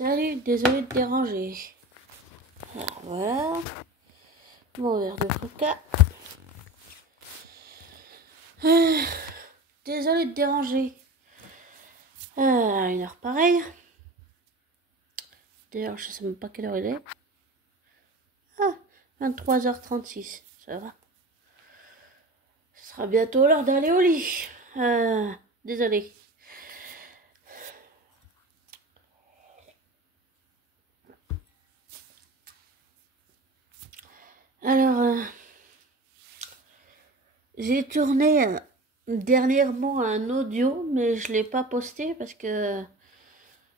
Salut, désolé de te déranger. Alors voilà, mon verre de coca. Désolé de te déranger. À une heure pareille. D'ailleurs, je sais même pas quelle heure il est. Ah, 23h36, ça va. Ce sera bientôt l'heure d'aller au lit. Désolé. Alors, j'ai tourné dernièrement un audio, mais je l'ai pas posté parce que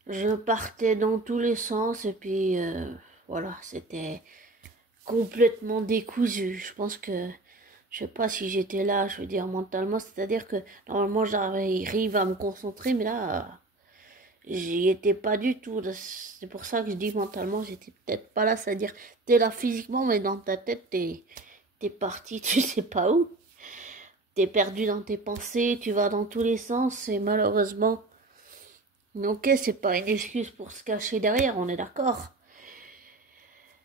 je partais dans tous les sens et puis voilà, c'était complètement décousu. Je pense que, je sais pas si j'étais là, je veux dire mentalement, c'est-à-dire que normalement j'arrive à me concentrer, mais là, j'y étais pas du tout. C'est pour ça que je dis mentalement, j'étais peut-être pas là, c'est-à-dire t'es là physiquement, mais dans ta tête, t'es parti, tu sais pas où. T'es perdu dans tes pensées, tu vas dans tous les sens, et malheureusement, ok, c'est pas une excuse pour se cacher derrière, on est d'accord.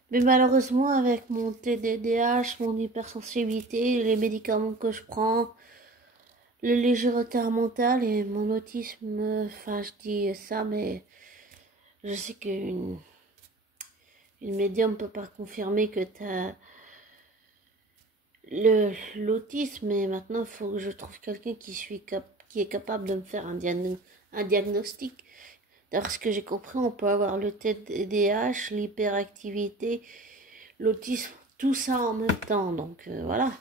Mais malheureusement, avec mon TDAH, mon hypersensibilité, les médicaments que je prends, le léger retard mental et mon autisme, enfin je dis ça, mais je sais qu'une médium peut pas confirmer que t'as l'autisme, et maintenant il faut que je trouve quelqu'un qui est capable de me faire un diagnostic. D'ailleurs, ce que j'ai compris, on peut avoir le TDAH, l'hyperactivité, l'autisme, tout ça en même temps. Donc voilà.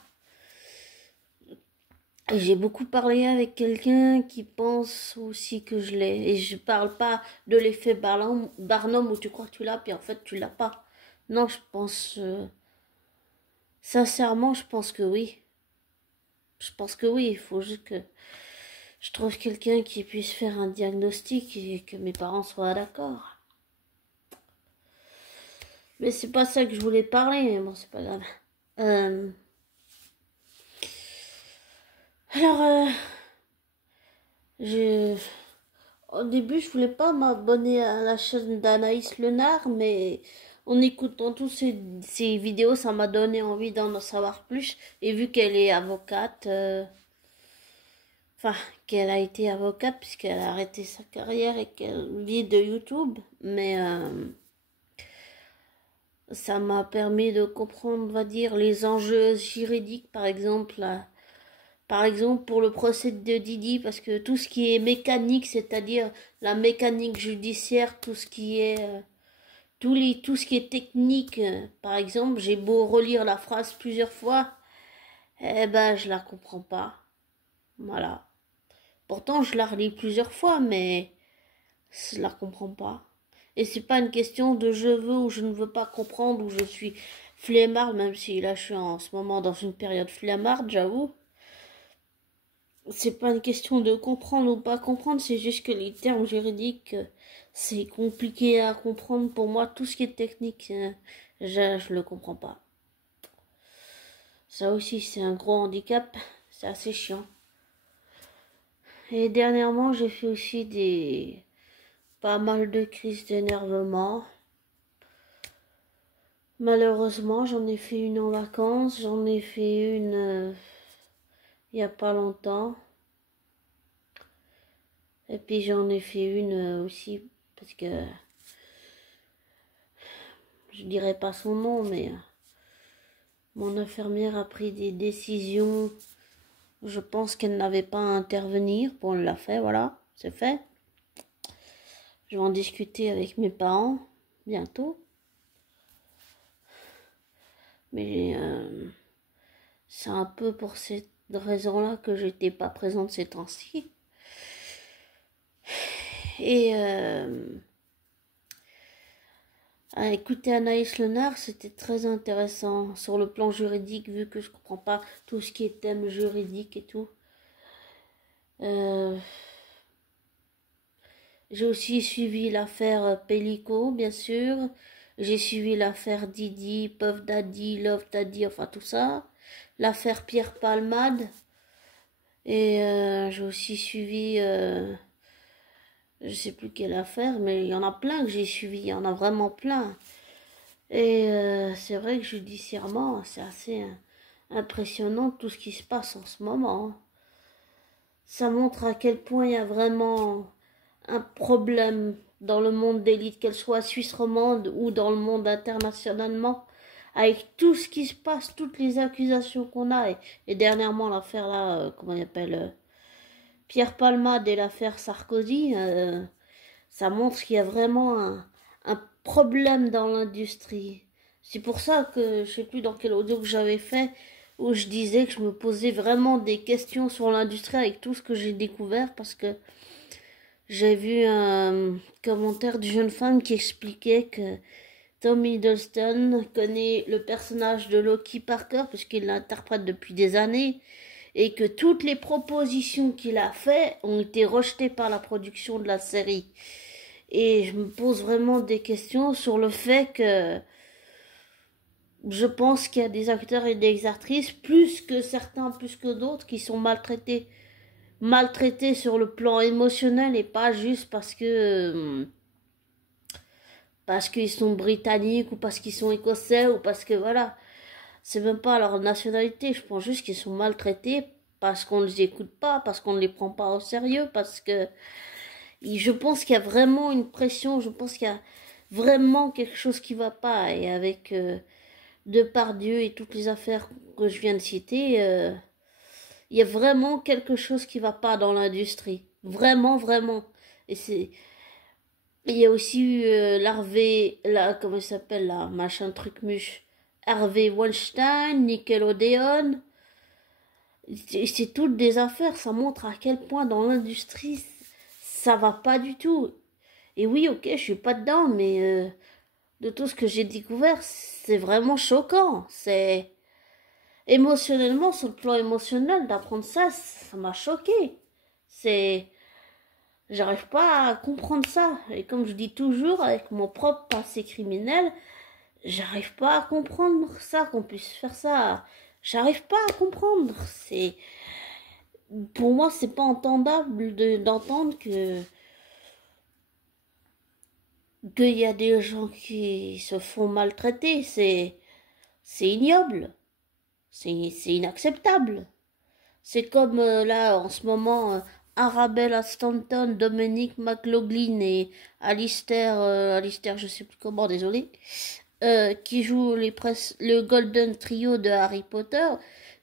Et j'ai beaucoup parlé avec quelqu'un qui pense aussi que je l'ai. Et je parle pas de l'effet Barnum où tu crois que tu l'as, puis en fait tu l'as pas. Non, je pense sincèrement, je pense que oui. Je pense que oui. Il faut juste que je trouve quelqu'un qui puisse faire un diagnostic et que mes parents soient d'accord. Mais c'est pas ça que je voulais parler, mais bon, c'est pas grave. Alors, au début, je voulais pas m'abonner à la chaîne d'Anaïs Lenard, mais en écoutant tous ces vidéos, ça m'a donné envie d'en savoir plus. Et vu qu'elle est avocate, enfin, qu'elle a été avocate puisqu'elle a arrêté sa carrière et qu'elle vit de YouTube, mais ça m'a permis de comprendre, on va dire, les enjeux juridiques, par exemple. Par exemple, pour le procès de Didi, parce que tout ce qui est mécanique, c'est-à-dire la mécanique judiciaire, tout ce qui est tout ce qui est technique, par exemple, j'ai beau relire la phrase plusieurs fois, eh ben je la comprends pas. Voilà. Pourtant, je la relis plusieurs fois, mais je la comprends pas. Et c'est pas une question de je veux ou je ne veux pas comprendre ou je suis flemmard, même si là je suis en ce moment dans une période flemmarde, j'avoue. C'est pas une question de comprendre ou pas comprendre, c'est juste que les termes juridiques, c'est compliqué à comprendre pour moi. Tout ce qui est technique, je le comprends pas. Ça aussi, c'est un gros handicap, c'est assez chiant. Et dernièrement, j'ai fait aussi pas mal de crises d'énervement. Malheureusement, j'en ai fait une en vacances, j'en ai fait une il y a pas longtemps. Et puis j'en ai fait une aussi parce que je dirais pas son nom, mais mon infirmière a pris des décisions. Je pense qu'elle n'avait pas à intervenir. Bon, elle l'a fait, voilà, c'est fait. Je vais en discuter avec mes parents bientôt. Mais c'est un peu pour cette raison-là que j'étais pas présente ces temps-ci. Et à écouter Anaïs Lenard, c'était très intéressant sur le plan juridique, vu que je comprends pas tout ce qui est thème juridique et tout. J'ai aussi suivi l'affaire Pellico, bien sûr. J'ai suivi l'affaire Didi, Puff Daddy, Love Daddy, enfin tout ça. L'affaire Pierre Palmade. Et j'ai aussi suivi Je sais plus quelle affaire, mais il y en a plein que j'ai suivi. Il y en a vraiment plein. Et c'est vrai que judiciairement, c'est assez impressionnant tout ce qui se passe en ce moment. Ça montre à quel point il y a vraiment un problème dans le monde d'élite, qu'elle soit suisse romande ou dans le monde internationalement, avec tout ce qui se passe, toutes les accusations qu'on a. Et dernièrement, l'affaire là, comment il appelle Pierre Palmade et l'affaire Sarkozy, ça montre qu'il y a vraiment un problème dans l'industrie. C'est pour ça que je sais plus dans quel audio que j'avais fait où je disais que je me posais vraiment des questions sur l'industrie avec tout ce que j'ai découvert parce que j'ai vu un commentaire d'une jeune femme qui expliquait que Tom Hiddleston connaît le personnage de Loki Parker puisqu'il l'interprète depuis des années et que toutes les propositions qu'il a faites ont été rejetées par la production de la série. Et je me pose vraiment des questions sur le fait que je pense qu'il y a des acteurs et des actrices, plus que certains, plus que d'autres, qui sont maltraités. Maltraités sur le plan émotionnel et pas juste parce qu'ils sont britanniques ou parce qu'ils sont écossais ou parce que voilà. C'est même pas leur nationalité, je pense juste qu'ils sont maltraités parce qu'on ne les écoute pas, parce qu'on ne les prend pas au sérieux, parce que je pense qu'il y a vraiment une pression, je pense qu'il y a vraiment quelque chose qui va pas. Et avec Depardieu et toutes les affaires que je viens de citer, il y a vraiment quelque chose qui va pas dans l'industrie. Vraiment, vraiment. Et c'est... Il y a aussi eu l'Harvey, comment il s'appelle là, machin truc muche. Harvey Weinstein, Nickelodeon. C'est toutes des affaires, ça montre à quel point dans l'industrie ça va pas du tout. Et oui, ok, je suis pas dedans, mais de tout ce que j'ai découvert, c'est vraiment choquant. C'est émotionnellement, sur le plan émotionnel, d'apprendre ça, ça m'a choqué. C'est, j'arrive pas à comprendre ça. Et comme je dis toujours, avec mon propre passé criminel, j'arrive pas à comprendre ça, qu'on puisse faire ça. J'arrive pas à comprendre. C'est, pour moi, c'est pas entendable d'entendre qu'il y a des gens qui se font maltraiter. C'est ignoble. C'est inacceptable. C'est comme là, en ce moment, Arabella Stanton, Dominic McLaughlin et Alistair, je sais plus comment, désolé, qui jouent le Golden Trio de Harry Potter,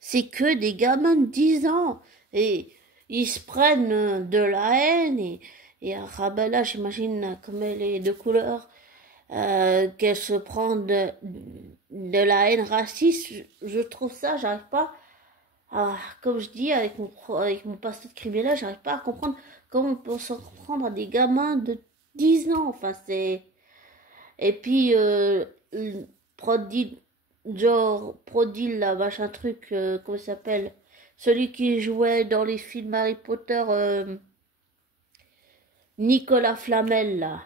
c'est que des gamins de 10 ans. Et ils se prennent de la haine. Et Arabella, j'imagine, comme elle est de couleur, qu'elle se prend de la haine raciste. Je trouve ça, j'arrive pas à, comme je dis, avec mon passé de criminel, j'arrive pas à comprendre comment on peut s'en prendre à des gamins de 10 ans. Enfin, c'est... Et puis, Prodil, genre, Prodil, là, machin truc, comment il s'appelle? Celui qui jouait dans les films Harry Potter, Nicolas Flamel, là,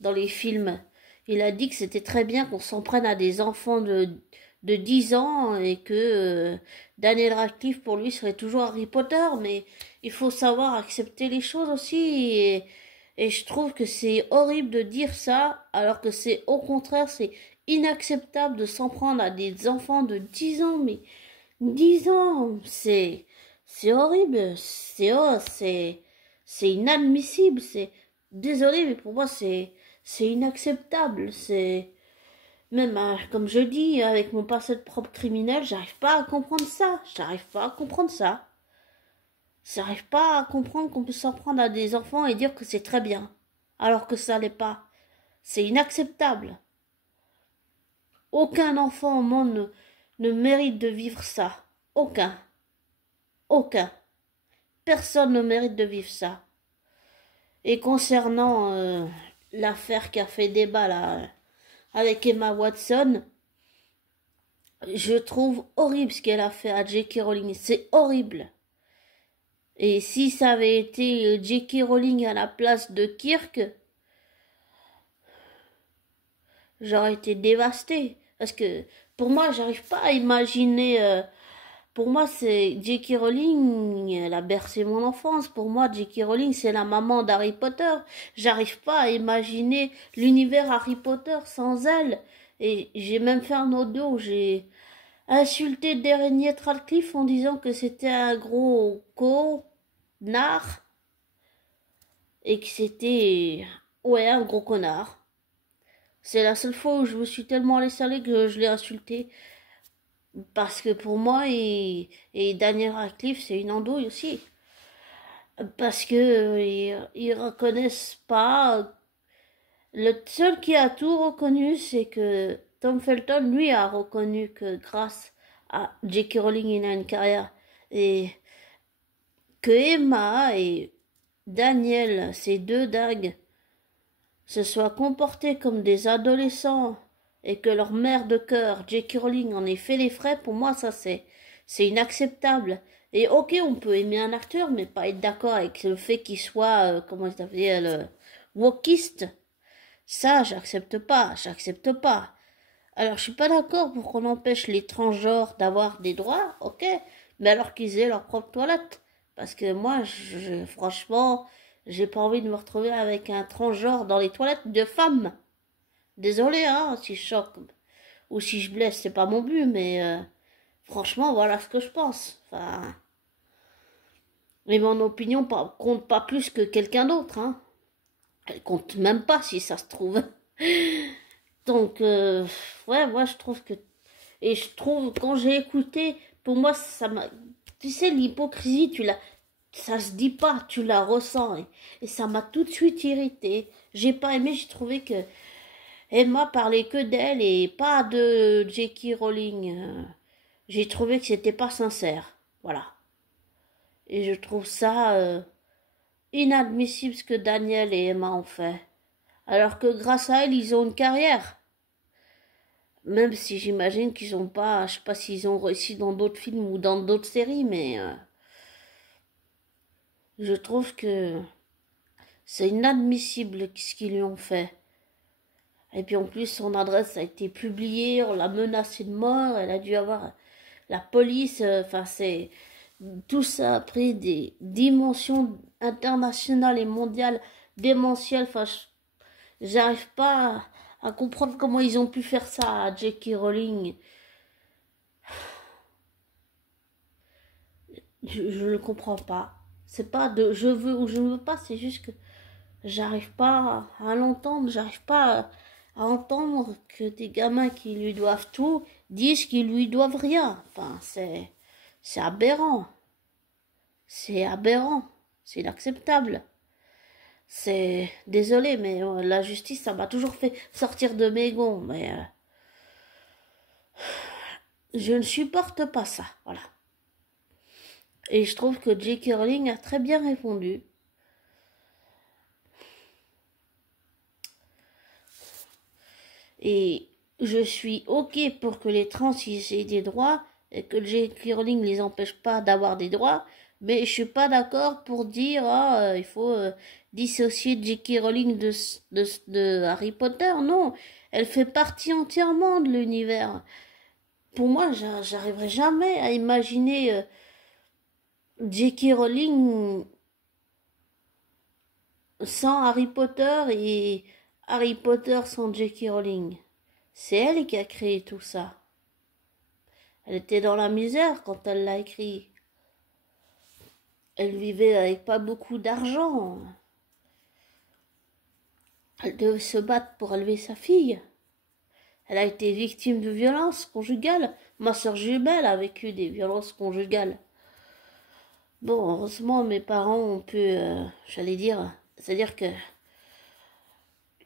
dans les films. Il a dit que c'était très bien qu'on s'en prenne à des enfants de 10 ans et que Daniel Radcliffe, pour lui, serait toujours Harry Potter. Mais il faut savoir accepter les choses aussi. Et je trouve que c'est horrible de dire ça, alors que c'est au contraire, c'est inacceptable de s'en prendre à des enfants de 10 ans. Mais 10 ans, c'est horrible. C'est inadmissible. C'est désolé, mais pour moi, c'est inacceptable. C'est même, comme je dis, avec mon passé de propre criminel, j'arrive pas à comprendre ça. J'arrive pas à comprendre ça. J'arrive pas à comprendre qu'on peut s'en prendre à des enfants et dire que c'est très bien, alors que ça l'est pas. C'est inacceptable. Aucun enfant au monde ne mérite de vivre ça. Aucun. Aucun. Personne ne mérite de vivre ça. Et concernant l'affaire qui a fait débat là, avec Emma Watson, je trouve horrible ce qu'elle a fait à J.K. Rowling. C'est horrible. Et si ça avait été J.K. Rowling à la place de Kirk, j'aurais été dévastée. Parce que pour moi, j'arrive pas à imaginer pour moi, c'est J.K. Rowling, elle a bercé mon enfance. Pour moi, J.K. Rowling, c'est la maman d'Harry Potter. J'arrive pas à imaginer l'univers Harry Potter sans elle. Et j'ai même fait un audio où j'ai insulté Daniel Radcliffe en disant que c'était un gros connard et que c'était, ouais, un gros connard. C'est la seule fois où je me suis tellement laissé aller que je l'ai insulté. Parce que pour moi, et Daniel Radcliffe, c'est une andouille aussi. Parce que ils reconnaissent pas. Le seul qui a tout reconnu, c'est que Tom Felton, lui, a reconnu que grâce à J.K. Rowling, il a une carrière. Et que Emma et Daniel, ces deux dagues, se soient comportés comme des adolescents et que leur mère de cœur, J.K. Rowling, en ait fait les frais, pour moi, ça c'est inacceptable. Et ok, on peut aimer un acteur, mais pas être d'accord avec le fait qu'il soit, comment il s'appelle, wokiste. Ça, j'accepte pas, j'accepte pas. Alors, je suis pas d'accord pour qu'on empêche les transgenres d'avoir des droits, ok, mais alors qu'ils aient leur propre toilette. Parce que moi, franchement, j'ai pas envie de me retrouver avec un transgenre dans les toilettes de femmes. Désolé, hein, si je choque ou si je blesse, c'est pas mon but, mais franchement, voilà ce que je pense. Enfin, et mon opinion compte pas plus que quelqu'un d'autre, hein. Elle compte même pas si ça se trouve. Donc, ouais, moi je trouve que. Et je trouve, quand j'ai écouté, pour moi, ça m'a. Tu sais, l'hypocrisie, ça se dit pas, tu la ressens. Et ça m'a tout de suite irrité. J'ai pas aimé, j'ai trouvé que Emma parlait que d'elle et pas de J.K. Rowling. J'ai trouvé que c'était pas sincère. Voilà. Et je trouve ça inadmissible ce que Daniel et Emma ont fait. Alors que grâce à elle, ils ont une carrière. Même si j'imagine qu'ils ont pas, je sais pas s'ils ont réussi dans d'autres films ou dans d'autres séries, mais je trouve que c'est inadmissible ce qu'ils lui ont fait. Et puis en plus, son adresse a été publiée, on l'a menacée de mort, elle a dû avoir la police, enfin c'est tout ça a pris des dimensions internationales et mondiales démentielles. Enfin, j'arrive pas à comprendre comment ils ont pu faire ça à J.K. Rowling. Je ne comprends pas. C'est pas de je veux ou je ne veux pas, c'est juste que j'arrive pas à l'entendre, j'arrive pas à entendre que des gamins qui lui doivent tout disent qu'ils lui doivent rien. Enfin, c'est aberrant. C'est aberrant. C'est inacceptable. C'est désolé, mais la justice, ça m'a toujours fait sortir de mes gonds. Mais je ne supporte pas ça. Voilà. Et je trouve que J.K. Rowling a très bien répondu. Et je suis ok pour que les trans aient des droits et que J.K. Rowling les empêche pas d'avoir des droits. Mais je suis pas d'accord pour dire il faut dissocier J.K. Rowling de Harry Potter. Non, elle fait partie entièrement de l'univers. Pour moi, j'arriverai jamais à imaginer J.K. Rowling sans Harry Potter et Harry Potter sans J.K. Rowling. C'est elle qui a créé tout ça. Elle était dans la misère quand elle l'a écrit. Elle vivait avec pas beaucoup d'argent. Elle devait se battre pour élever sa fille. Elle a été victime de violences conjugales. Ma sœur jumelle a vécu des violences conjugales. Bon, heureusement, mes parents ont pu, j'allais dire, c'est-à-dire que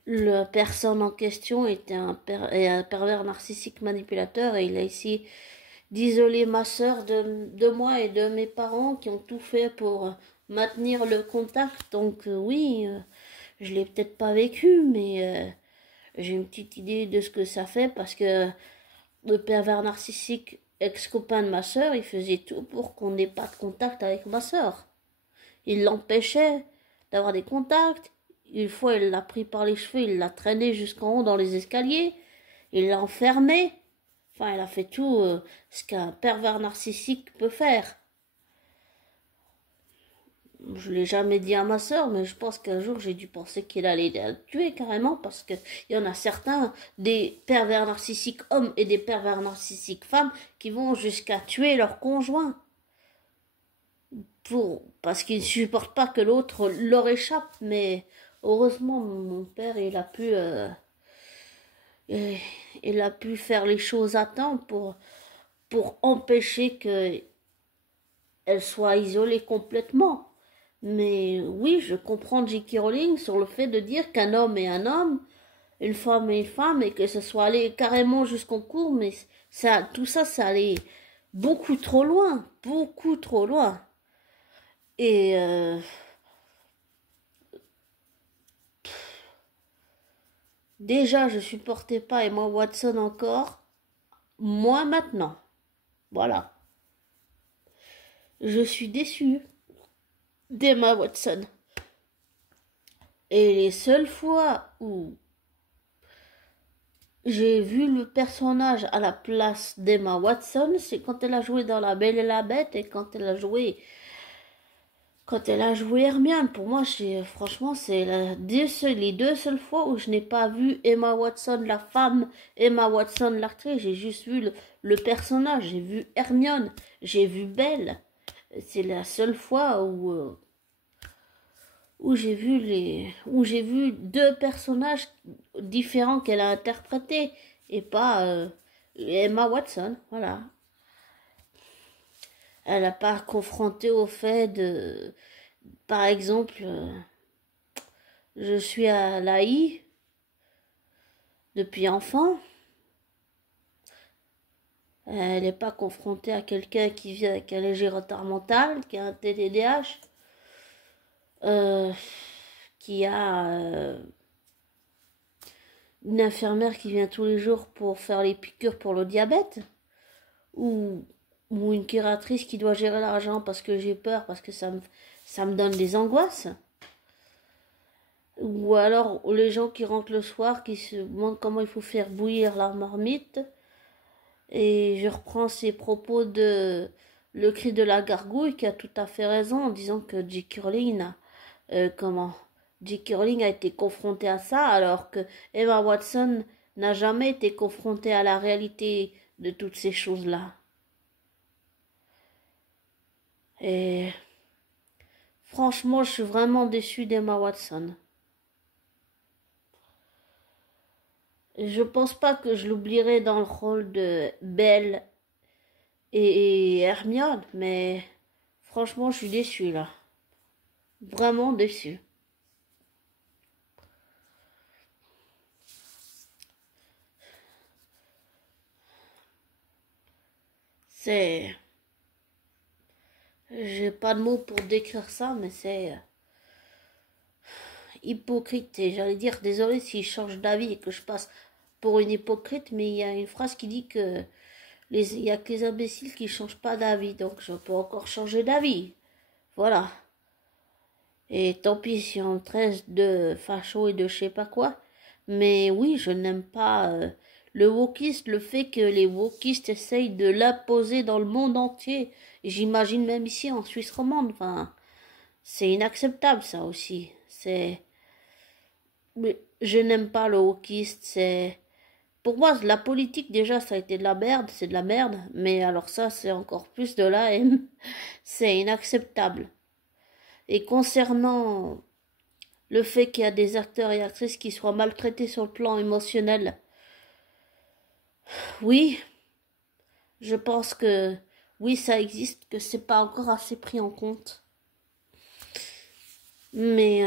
la personne en question était un pervers narcissique manipulateur et il a essayé d'isoler ma sœur de moi et de mes parents qui ont tout fait pour maintenir le contact. Donc oui, je l'ai peut-être pas vécu, mais j'ai une petite idée de ce que ça fait parce que le pervers narcissique ex-copain de ma sœur, il faisait tout pour qu'on n'ait pas de contact avec ma sœur. Il l'empêchait d'avoir des contacts. Une fois, il l'a pris par les cheveux, il l'a traîné jusqu'en haut dans les escaliers. Il l'a enfermé. Enfin, elle a fait tout ce qu'un pervers narcissique peut faire. Je l'ai jamais dit à ma sœur, mais je pense qu'un jour j'ai dû penser qu'il allait la tuer carrément, parce que il y en a certains, des pervers narcissiques hommes et des pervers narcissiques femmes, qui vont jusqu'à tuer leur conjoint parce qu'ils ne supportent pas que l'autre leur échappe. Mais heureusement, mon père, il a pu faire les choses à temps pour empêcher qu'elle soit isolée complètement. Mais oui, je comprends J.K. Rowling sur le fait de dire qu'un homme est un homme, une femme est une femme, et que ce soit allé carrément jusqu'au cours, mais ça, tout ça, ça allait beaucoup trop loin, beaucoup trop loin. Et déjà, je supportais pas Emma Watson encore, moi maintenant. Voilà. Je suis déçue d'Emma Watson. Et les seules fois où j'ai vu le personnage à la place d'Emma Watson, c'est quand elle a joué dans La Belle et la Bête et quand elle a joué Hermione. Pour moi, franchement, c'est les deux seules fois où je n'ai pas vu Emma Watson la femme, Emma Watson l'actrice. J'ai juste vu le personnage. J'ai vu Hermione, j'ai vu Belle. C'est la seule fois où j'ai vu deux personnages différents qu'elle a interprétés et pas Emma Watson. Voilà. Elle n'a pas confronté au fait de, par exemple, je suis à l'AI depuis enfant. Elle n'est pas confrontée à quelqu'un qui vit avec un léger retard mental, qui a un TDAH, qui a une infirmière qui vient tous les jours pour faire les piqûres pour le diabète, ou une curatrice qui doit gérer l'argent parce que j'ai peur, parce que ça me donne des angoisses. Ou alors les gens qui rentrent le soir, qui se demandent comment il faut faire bouillir la marmite. Et je reprends ses propos de Le Cri de la Gargouille, qui a tout à fait raison en disant que J.K. Rowling J.K. Rowling a été confrontée à ça, alors que Emma Watson n'a jamais été confrontée à la réalité de toutes ces choses-là. Et franchement, je suis vraiment déçue d'Emma Watson. Je pense pas que je l'oublierai dans le rôle de Belle et Hermione, mais franchement, je suis déçue là. Vraiment déçue. C'est... J'ai pas de mots pour décrire ça, mais c'est hypocrite. Et j'allais dire, désolé si je change d'avis et que je passe pour une hypocrite, mais il y a une phrase qui dit que il y a que les imbéciles qui changent pas d'avis, donc je peux encore changer d'avis. Voilà. Et tant pis si on traite de facho et de je sais pas quoi. Mais oui, je n'aime pas le wokiste, le fait que les wokistes essayent de l'imposer dans le monde entier. J'imagine même ici en Suisse romande. Enfin, c'est inacceptable ça aussi. Mais je n'aime pas le wokiste. Pour moi, la politique déjà, ça a été de la merde, c'est de la merde. Mais alors ça, c'est encore plus de la haine. C'est inacceptable. Et concernant le fait qu'il y a des acteurs et actrices qui soient maltraités sur le plan émotionnel, oui, je pense que oui, ça existe, que c'est pas encore assez pris en compte. Mais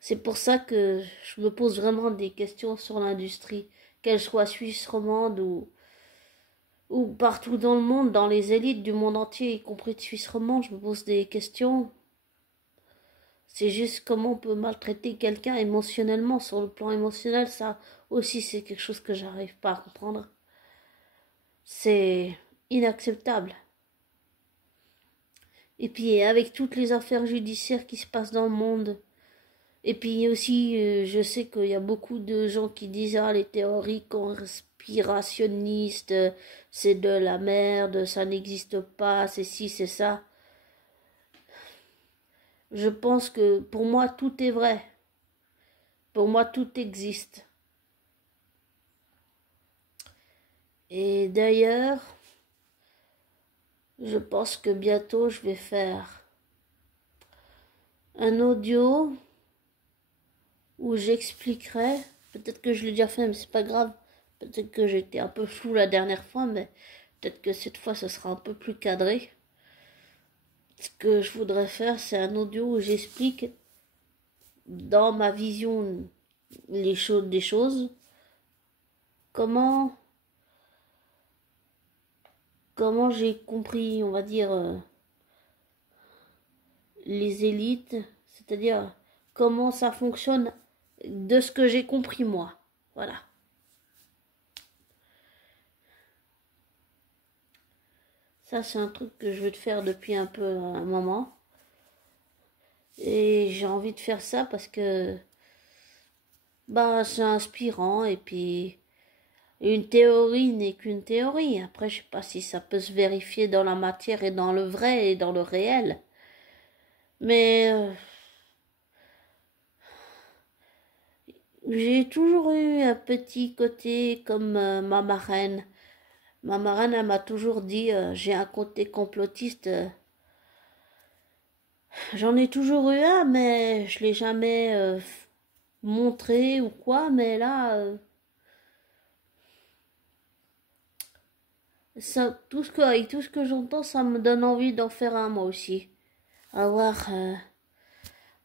c'est pour ça que je me pose vraiment des questions sur l'industrie, qu'elle soit suisse romande ou partout dans le monde, dans les élites du monde entier, y compris de Suisse romande, je me pose des questions. C'est juste comment on peut maltraiter quelqu'un émotionnellement. Sur le plan émotionnel, ça aussi c'est quelque chose que j'arrive pas à comprendre. C'est inacceptable. Et puis avec toutes les affaires judiciaires qui se passent dans le monde, Et puis aussi, je sais qu'il y a beaucoup de gens qui disent ah les théories conspirationnistes, c'est de la merde, ça n'existe pas, c'est ci, c'est ça. Je pense que pour moi tout est vrai. Pour moi tout existe. Et d'ailleurs, je pense que bientôt je vais faire un audio où j'expliquerai, peut-être que je l'ai déjà fait mais c'est pas grave, peut-être que j'étais un peu flou la dernière fois mais peut-être que cette fois ce sera un peu plus cadré. Ce que je voudrais faire c'est un audio où j'explique dans ma vision les choses des choses comment j'ai compris on va dire les élites, c'est-à-dire comment ça fonctionne de ce que j'ai compris moi. Voilà. Ça, c'est un truc que je veux te faire depuis un peu un moment. Et j'ai envie de faire ça parce que bah c'est inspirant et puis une théorie n'est qu'une théorie. Après, je sais pas si ça peut se vérifier dans la matière et dans le vrai et dans le réel. Mais j'ai toujours eu un petit côté comme ma marraine. Ma marraine, elle m'a toujours dit, j'ai un côté complotiste. J'en ai toujours eu un, mais je l'ai jamais montré ou quoi. Mais là, ça, avec tout ce que j'entends, ça me donne envie d'en faire un moi aussi. Avoir,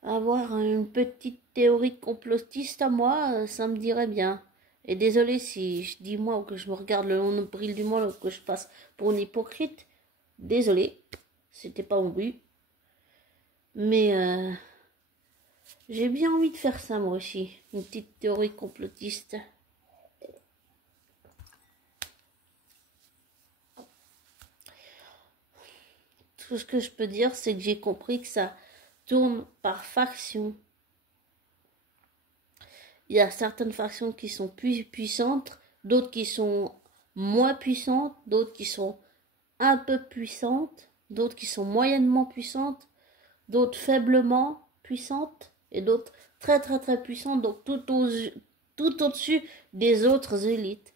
avoir une petite théorie complotiste à moi, ça me dirait bien. Et désolé si je dis moi ou que je me regarde le nombril du monde ou que je passe pour une hypocrite. Désolé, c'était pas mon but. Mais j'ai bien envie de faire ça moi aussi, une petite théorie complotiste. Tout ce que je peux dire, c'est que j'ai compris que ça tourne par faction. Il y a certaines factions qui sont plus puissantes, d'autres qui sont moins puissantes, d'autres qui sont un peu puissantes, d'autres qui sont moyennement puissantes, d'autres faiblement puissantes et d'autres très très très puissantes, donc tout au-dessus des autres élites.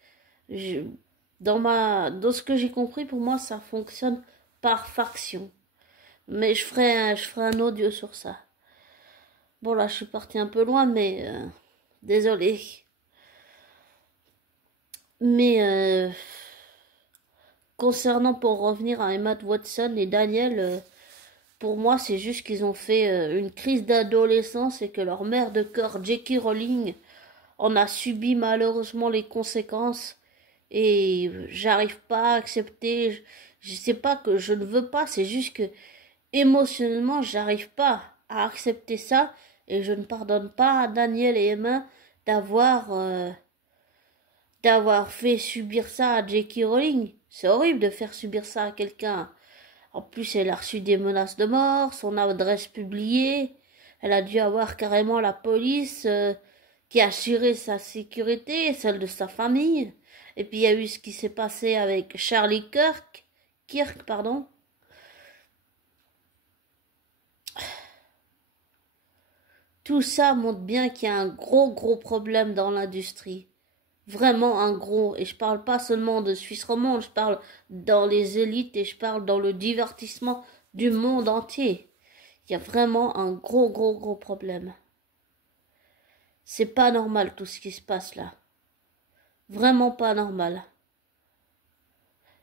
Dans ce que j'ai compris, pour moi, ça fonctionne par faction. Mais je ferai un audio sur ça. Bon, là, je suis partie un peu loin, mais désolé. Mais concernant, pour revenir à Emma Watson et Daniel, pour moi, c'est juste qu'ils ont fait une crise d'adolescence et que leur mère de cœur, J.K. Rowling, en a subi malheureusement les conséquences. Et j'arrive pas à accepter. Je sais pas que je ne veux pas, c'est juste que émotionnellement, j'arrive pas à accepter ça. Et je ne pardonne pas à Daniel et Emma d'avoir fait subir ça à J.K. Rowling. C'est horrible de faire subir ça à quelqu'un. En plus, elle a reçu des menaces de mort, son adresse publiée. Elle a dû avoir carrément la police qui a assuré sa sécurité et celle de sa famille. Et puis il y a eu ce qui s'est passé avec Charlie Kirk, pardon. Tout ça montre bien qu'il y a un gros problème dans l'industrie. Vraiment un gros. Et je parle pas seulement de Suisse romande, je parle dans les élites et je parle dans le divertissement du monde entier. Il y a vraiment un gros problème. C'est pas normal tout ce qui se passe là. Vraiment pas normal.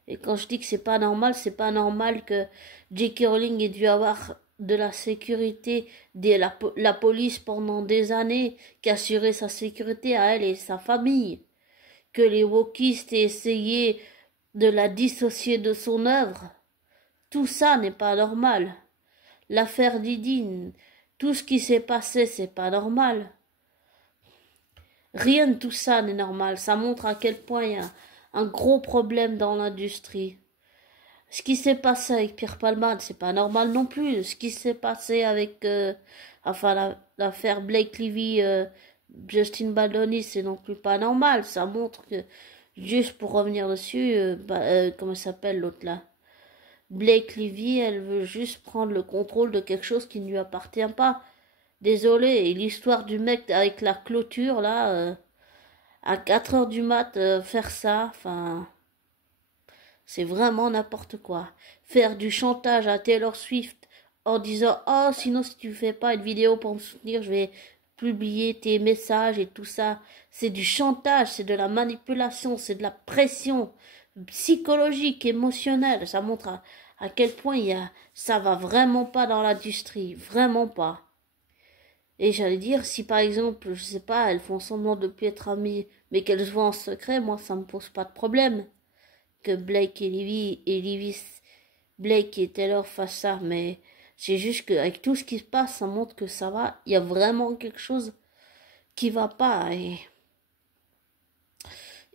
Et quand je dis que c'est pas normal que J.K. Rowling ait dû avoir de la sécurité, la police pendant des années, qui assurait sa sécurité à elle et sa famille. Que les wokistes aient essayé de la dissocier de son œuvre. Tout ça n'est pas normal. L'affaire Didine, tout ce qui s'est passé, c'est pas normal. Rien de tout ça n'est normal. Ça montre à quel point il y a un gros problème dans l'industrie. Ce qui s'est passé avec Pierre Palmade, c'est pas normal non plus. Ce qui s'est passé avec, l'affaire Blake Lively, Justin Baldoni, c'est non plus pas normal. Ça montre que, juste pour revenir dessus, comment s'appelle l'autre là? Blake Lively, elle veut juste prendre le contrôle de quelque chose qui ne lui appartient pas. Désolé, et l'histoire du mec avec la clôture là, à 4 heures du mat, faire ça, enfin, c'est vraiment n'importe quoi. Faire du chantage à Taylor Swift en disant oh sinon si tu fais pas une vidéo pour me soutenir, je vais publier tes messages et tout ça. C'est du chantage, c'est de la manipulation, c'est de la pression psychologique, émotionnelle. Ça montre à quel point ça va vraiment pas dans l'industrie, vraiment pas. Et j'allais dire, si par exemple, je sais pas, elles font semblant de plus être amies, mais qu'elles se voient en secret, moi ça me pose pas de problème. Que Blake Blake et Taylor fassent ça, mais c'est juste qu'avec tout ce qui se passe, ça montre que ça va, il y a vraiment quelque chose qui va pas.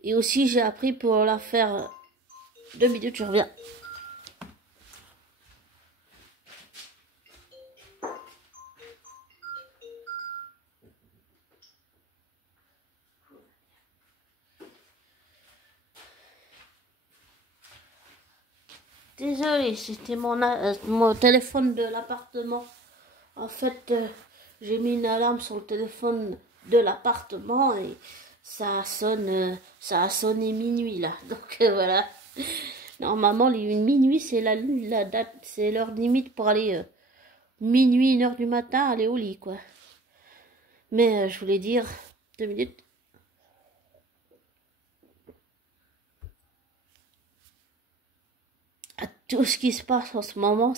Et aussi, j'ai appris pour la faire 2 minutes, je reviens. Désolée, c'était mon téléphone de l'appartement. En fait, j'ai mis une alarme sur le téléphone de l'appartement et ça a sonné minuit là. Donc voilà. Normalement, minuit c'est la date, c'est l'heure limite pour aller minuit, 1 heure du matin, aller au lit quoi. Mais je voulais dire 2 minutes. À tout ce qui se passe en ce moment,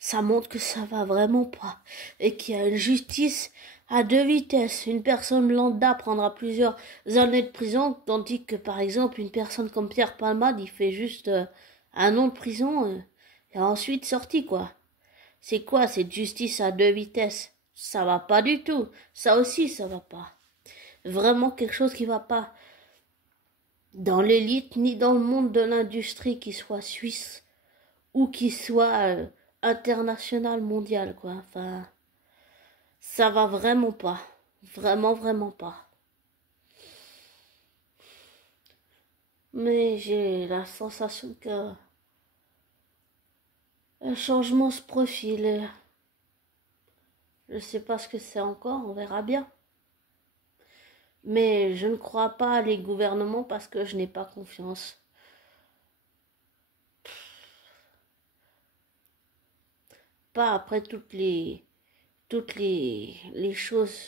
ça montre que ça va vraiment pas et qu'il y a une justice à 2 vitesses. Une personne lambda prendra plusieurs années de prison, tandis que par exemple une personne comme Pierre Palmade, il fait juste 1 an de prison et ensuite sorti quoi. C'est quoi cette justice à 2 vitesses? Ça va pas du tout. Ça aussi ça va pas. Vraiment quelque chose qui va pas dans l'élite ni dans le monde de l'industrie, qui soit suisse ou qui soit international, mondial quoi. Enfin, ça va vraiment pas. Vraiment, vraiment pas. Mais j'ai la sensation que un changement se profile. Je sais pas ce que c'est encore, on verra bien. Mais je ne crois pas à les gouvernements parce que je n'ai pas confiance. Pas après toutes les choses,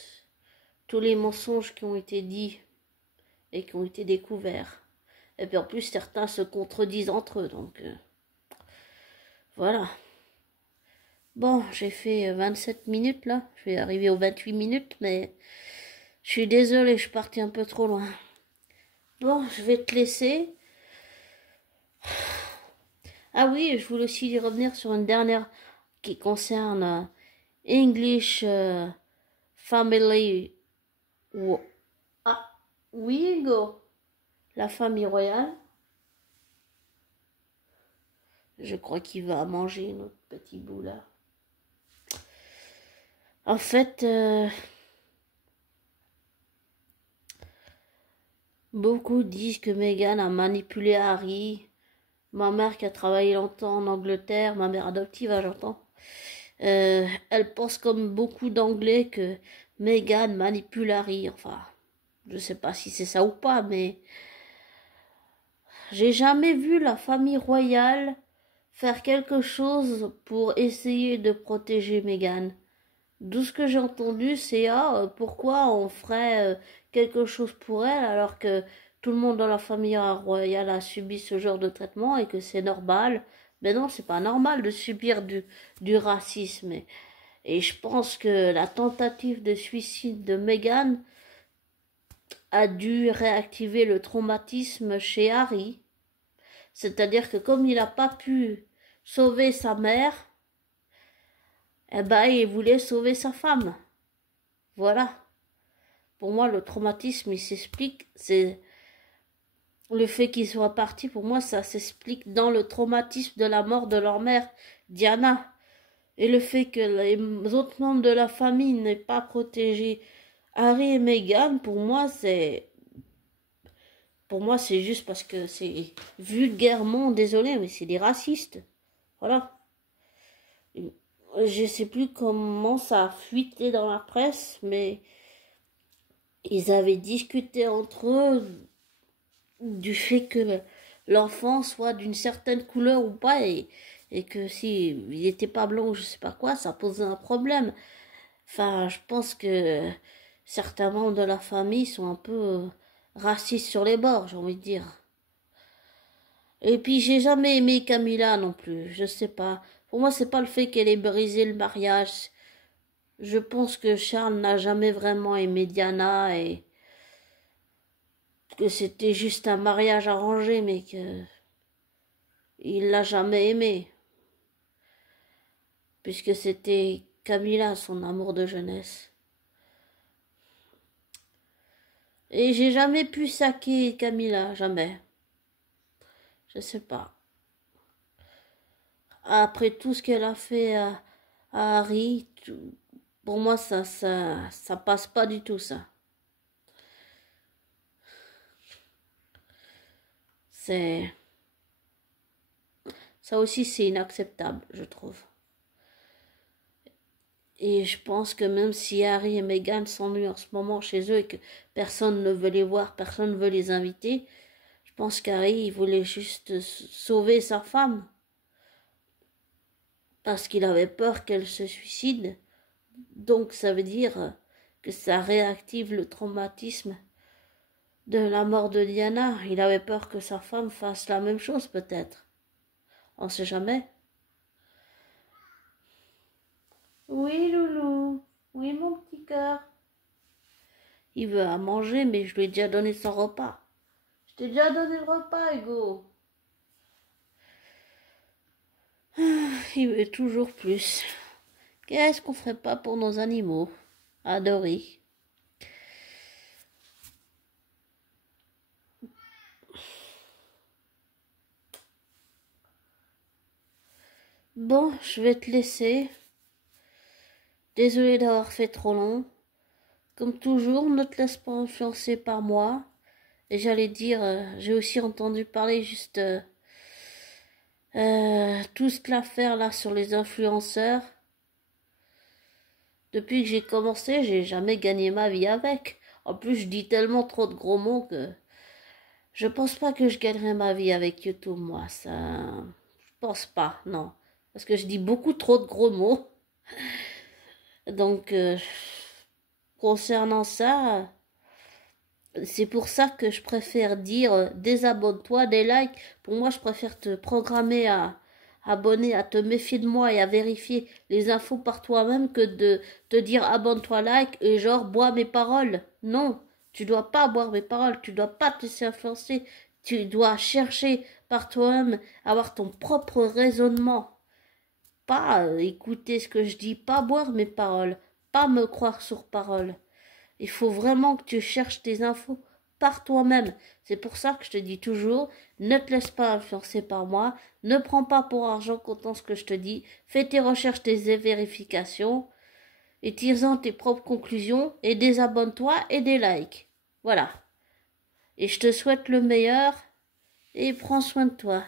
tous les mensonges qui ont été dits et qui ont été découverts. Et puis en plus, certains se contredisent entre eux, donc voilà. Bon, j'ai fait 27 minutes là, je vais arriver aux 28 minutes, mais je suis désolée, je suis partie un peu trop loin. Bon, je vais te laisser. Ah oui, je voulais aussi revenir sur une dernière qui concerne English Family. Ah, oui, Hugo. La famille royale. Je crois qu'il va manger notre petit bout là. En fait, beaucoup disent que Meghan a manipulé Harry. Ma mère qui a travaillé longtemps en Angleterre, ma mère adoptive, hein, j'entends. Elle pense comme beaucoup d'Anglais que Meghan manipule Harry. Enfin, je sais pas si c'est ça ou pas, mais j'ai jamais vu la famille royale faire quelque chose pour essayer de protéger Meghan. D'où ce que j'ai entendu, c'est pourquoi on ferait quelque chose pour elle alors que tout le monde dans la famille royale a subi ce genre de traitement et que c'est normal. Mais non, c'est pas normal de subir du racisme. Et je pense que la tentative de suicide de Meghan a dû réactiver le traumatisme chez Harry. C'est-à-dire que comme il n'a pas pu sauver sa mère, eh ben, il voulait sauver sa femme. Voilà. Pour moi, le traumatisme, il s'explique, c'est le fait qu'ils soient partis, pour moi, ça s'explique dans le traumatisme de la mort de leur mère, Diana. Et le fait que les autres membres de la famille n'aient pas protégé Harry et Meghan, pour moi, c'est juste parce que c'est vulgairement, désolé, mais c'est des racistes. Voilà. Je sais plus comment ça a fuité dans la presse, mais ils avaient discuté entre eux du fait que l'enfant soit d'une certaine couleur ou pas, et que si il n'était pas blanc ou je sais pas quoi, ça posait un problème. Enfin, je pense que certains membres de la famille sont un peu racistes sur les bords, j'ai envie de dire. Et puis j'ai jamais aimé Camilla non plus, je sais pas. Pour moi, c'est pas le fait qu'elle ait brisé le mariage. Je pense que Charles n'a jamais vraiment aimé Diana et que c'était juste un mariage arrangé, mais que il l'a jamais aimé, puisque c'était Camilla, son amour de jeunesse. Et j'ai jamais pu saquer Camilla, jamais. Je sais pas. Après tout ce qu'elle a fait à Harry, pour moi, ça passe pas du tout, ça. C'est, ça aussi, c'est inacceptable, je trouve. Et je pense que même si Harry et Meghan s'ennuient en ce moment chez eux et que personne ne veut les voir, personne ne veut les inviter, je pense qu'Harry, il voulait juste sauver sa femme. Parce qu'il avait peur qu'elle se suicide. Donc ça veut dire que ça réactive le traumatisme de la mort de Diana. Il avait peur que sa femme fasse la même chose peut-être. On sait jamais. Oui, Loulou. Oui, mon petit cœur. Il veut à manger, mais je lui ai déjà donné son repas. Je t'ai déjà donné le repas, Hugo. Il veut toujours plus. Qu'est-ce qu'on ferait pas pour nos animaux adorés? Bon, je vais te laisser. Désolée d'avoir fait trop long. Comme toujours, ne te laisse pas influencer par moi. Et j'allais dire, j'ai aussi entendu parler juste toute l'affaire là sur les influenceurs. Depuis que j'ai commencé, j'ai jamais gagné ma vie avec. En plus, je dis tellement trop de gros mots que je pense pas que je gagnerai ma vie avec YouTube, moi. Ça, je pense pas, non. Parce que je dis beaucoup trop de gros mots. Donc, concernant ça, c'est pour ça que je préfère dire désabonne-toi, des likes. Pour moi, je préfère te programmer à abonner, à te méfier de moi et à vérifier les infos par toi-même que de te dire abonne-toi, like et genre bois mes paroles. Non, tu dois pas boire mes paroles, tu dois pas te laisser influencer. Tu dois chercher par toi-même, avoir ton propre raisonnement. Pas écouter ce que je dis, pas boire mes paroles, pas me croire sur parole. Il faut vraiment que tu cherches tes infos par toi-même. C'est pour ça que je te dis toujours, ne te laisse pas influencer par moi, ne prends pas pour argent comptant ce que je te dis, fais tes recherches, tes vérifications, et tire-en tes propres conclusions, et désabonne-toi et des likes. Voilà. Et je te souhaite le meilleur, et prends soin de toi.